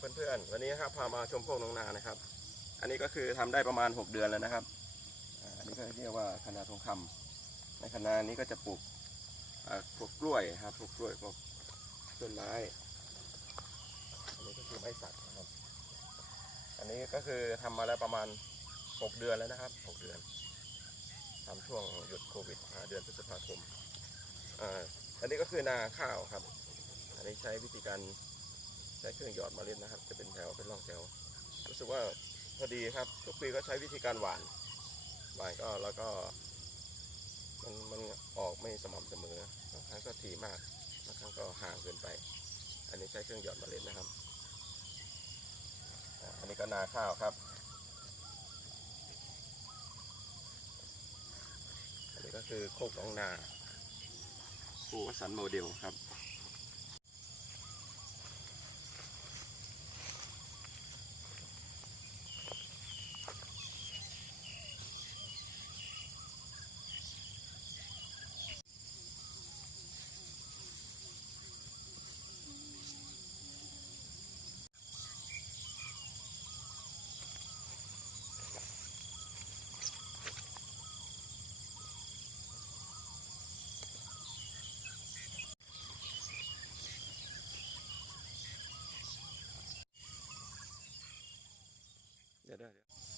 เพื่อนๆวันนี้ครับพามาชมพวกน้องนานะครับ อันนี้ก็คือทำได้ประมาณ 6 เดือนแล้วนะครับอันนี้ก็เรียกว่าคณะทองคำในคณะนี้ก็จะปลูกพวกกล้วยครับพวกกล้วยพวกต้นไม้อันนี้ก็คือไม้สักครับ อันนี้ก็คือทำมาแล้วประมาณ 6 เดือนแล้วนะครับ 6 เดือนทำช่วงหยุดโควิดเดือนพฤษภาคมออันนี้ก็คือนาข้าวครับ อันนี้ใช้วิธีการ ใช้เครื่องหยอดเล็ดนะครับ จะเป็นแถวเป็นร่องแถว รู้สึกว่าพอดีครับ ทุกปีก็ใช้วิธีการหวานหวานก็แล้วก็ มันมันออกไม่สม่ำเสมอบางครั้งก็ถี่มากบางครั้งก็ห่างเกินไป อันนี้ใช้เครื่องหยอดเล็ดนะครับ อันนี้ก็นาข้าวครับอันนี้ก็คือโคกหนองนาปูวสันต์โมเดลครับ yeah.